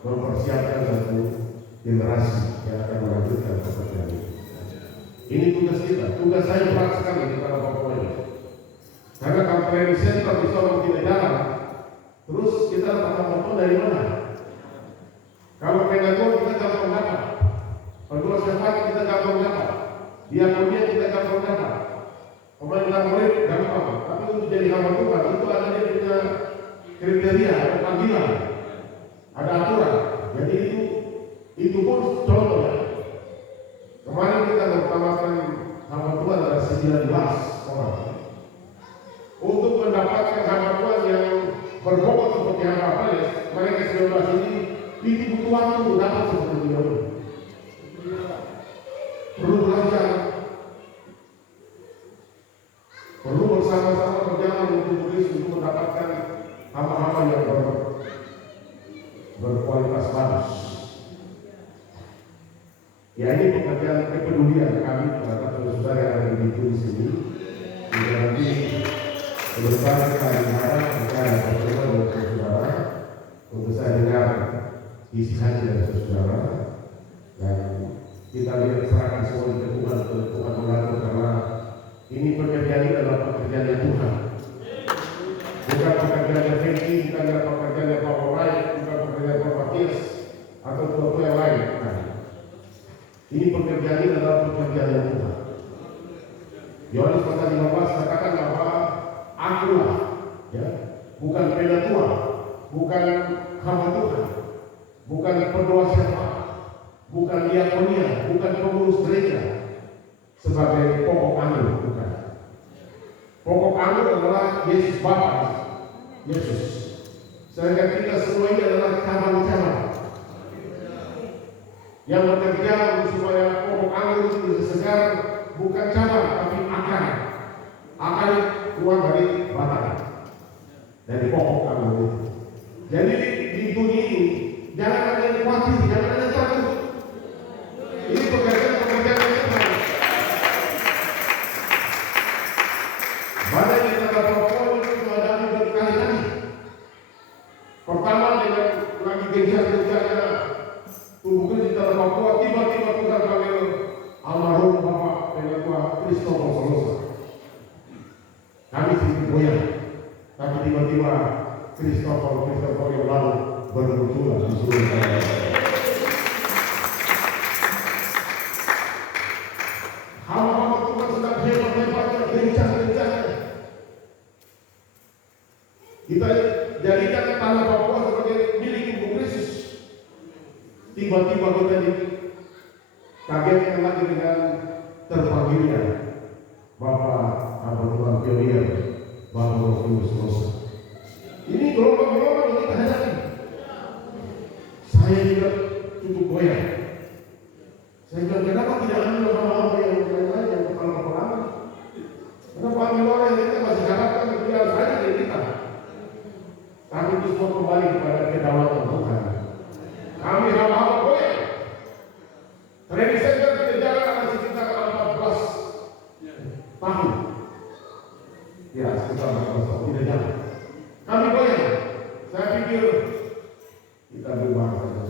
mempersiapkan satu generasi yang akan melanjutkan pekerjaan ini. Ini tugas kita, tugas saya berat sekali di dalam Papua ini. Karena kalau training center di Sorong tidak jalan, terus kita dapat bantuan dari mana? Kalau pengaduan kita gampang dapat, kedua syafaat kita gampang dapat, diakonia kita gampang dapat, pemerintahan murid gampang. Tapi untuk jadi hamba Tuhan itu ada dia punya kriteria, ada panggilan, ada aturan. Jadi itu pun contoh ya. Kemarin kita mengutamakan hamba Tuhan ada 19 orang. Untuk mendapatkan hamba Tuhan yang berbobot seperti hamba Apelles, mereka 19 ini itu butuh waktu untuk dapat seperti dia. Perlu belajar, perlu bersama-sama berjalan untuk tulis untuk mendapatkan hamba-hamba yang berkualitas bagus. Ya, ini pekerjaan kepedulian kami terhadap saudara yang ada di sini. Juga nanti sebentar kita harap bicara bersama dengan saudara untuk saya dengar isi hati dari saudara, dan kita lihat serahkan semua di Tuhan mengatur, karena ini pekerjaan ini adalah pekerjaan Tuhan, bukan pekerjaan Feki, bukan pekerjaan Pak Morai, bukan pekerjaan Pak Matias atau tua-tua yang lain. Nah, ini pekerjaan ini adalah pekerjaan Tuhan. Yohanes pasal 15 katakan bahwa akulah, ya, bukan penatua, bukan hamba Tuhan, bukan pendoa syafaat, bukan diakonia, bukan pengurus gereja sebagai pokok anu, bukan. Pokok anu adalah Yesus Bapa, Yesus. Sedangkan kita semua ini adalah cabang-cabang yang bekerja supaya pokok anu itu bisa segar, bukan cabang tapi akar. Akar keluar dari batang, dari pokok anu itu. Jadi di dunia ini jangan ada yang khawatir, jangan ada yang takut. Ini pekerjaan yang Tuhan. Banyak yang kita Papua itu menghadapi berkali-kali. Pertama dengan lagi gencar-gencarnya tubuh di tanah Papua, tiba-tiba Tuhan panggil almarhum Bapak Penatua Christopher Solosa. Kami sedikit goyah, tapi tiba-tiba Christopher yang lalu bermunculan di seluruh dunia. Hamba-hamba Tuhan sedang hebat-hebatnya, gencar-gencarnya. Kita jadikan tanah Papua sebagai milik Ibu Kristus. Tiba-tiba kita dikagetkan lagi dengan terpanggilnya Bapak hamba Tuhan pionir, Bapak Rofius Rosa. Ini gelombang-gelombang yang kita hadapi. Saya juga cukup goyah. Saya bilang, kenapa tidak ambil hamba-hamba yang lain yang kepala-kepala? Kenapa ambil orang yang kita masih harapkan biar saja dari kita? Kami itu semua kembali kepada kedaulatan Tuhan. Kami hamba-hamba goyah. Training center tidak jalan karena sekitar 14 tahun. Ya, sekitar 14 tahun tidak jalan. Kami goyah. Saya pikir kita berubah saja.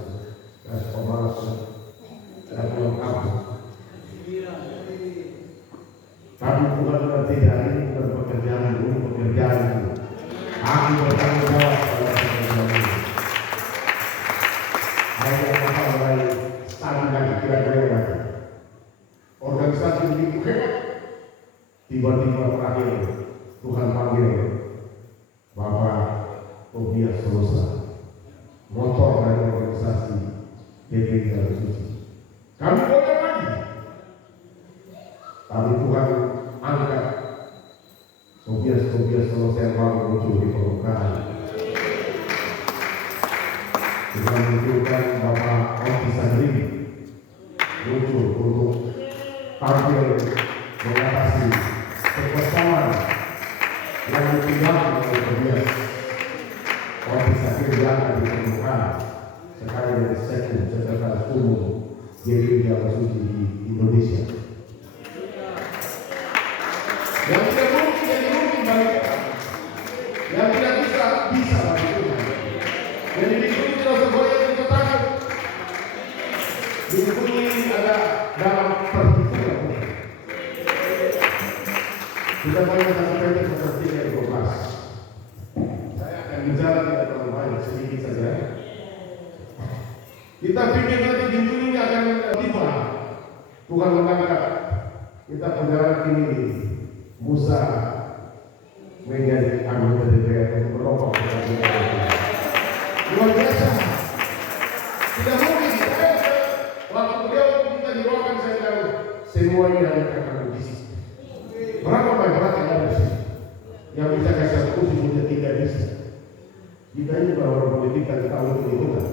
Pemalas dan pulang kampung. Tapi bukan berarti ini bukan pekerjaan, ini pekerjaan. Aku bertanggung jawab pada pekerjaan ini. Banyak masalah lain, standar kira-kira lagi. Organisasi begitu hebat. Tiba-tiba terakhir Tuhan panggil Bapak Tobias Solosa, motor dari organisasi DPD Jalan Suci. Kami boleh lagi, tapi Tuhan angkat Tobias Solosa yang baru muncul di permukaan. Tuhan munculkan Bapak Oti Sandrini muncul untuk tampil mengatasi persoalan yang ditinggalkan oleh Tobias. Oti Sandrini yang di permukaan sekali dari sekretaris umum DPD Jalan Suci di Indonesia. Yang tidak mungkin jadi mungkin bagi kita, yang tidak bisa bagi Tuhan. Jadi di sini kita sebagai kita ada dalam perhitungan. Kita banyak sampai seperti yang 12. Saya akan bicara tidak terlalu banyak, sedikit saja. Kita pikir nanti di dunia akan tiba, bukan menganggap kita perjalanan ini Musa menjadi anggota DPR untuk merokok. Luar biasa. Tidak mungkin. Waktu beliau kita di ruangan saya bilang semuanya hanya karena kondisi. Berapa banyak orang yang ada sih yang bisa kasih kursi punya 3 bisa. Kita ini orang politik dan tahu itu kan.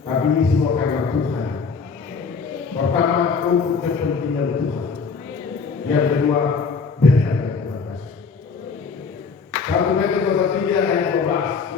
Tapi ini semua karena Tuhan. Pertama untuk kepentingan Tuhan. Yang kedua benar dan Tuhan kasih. 1 Petrus 1:3 ayat 12.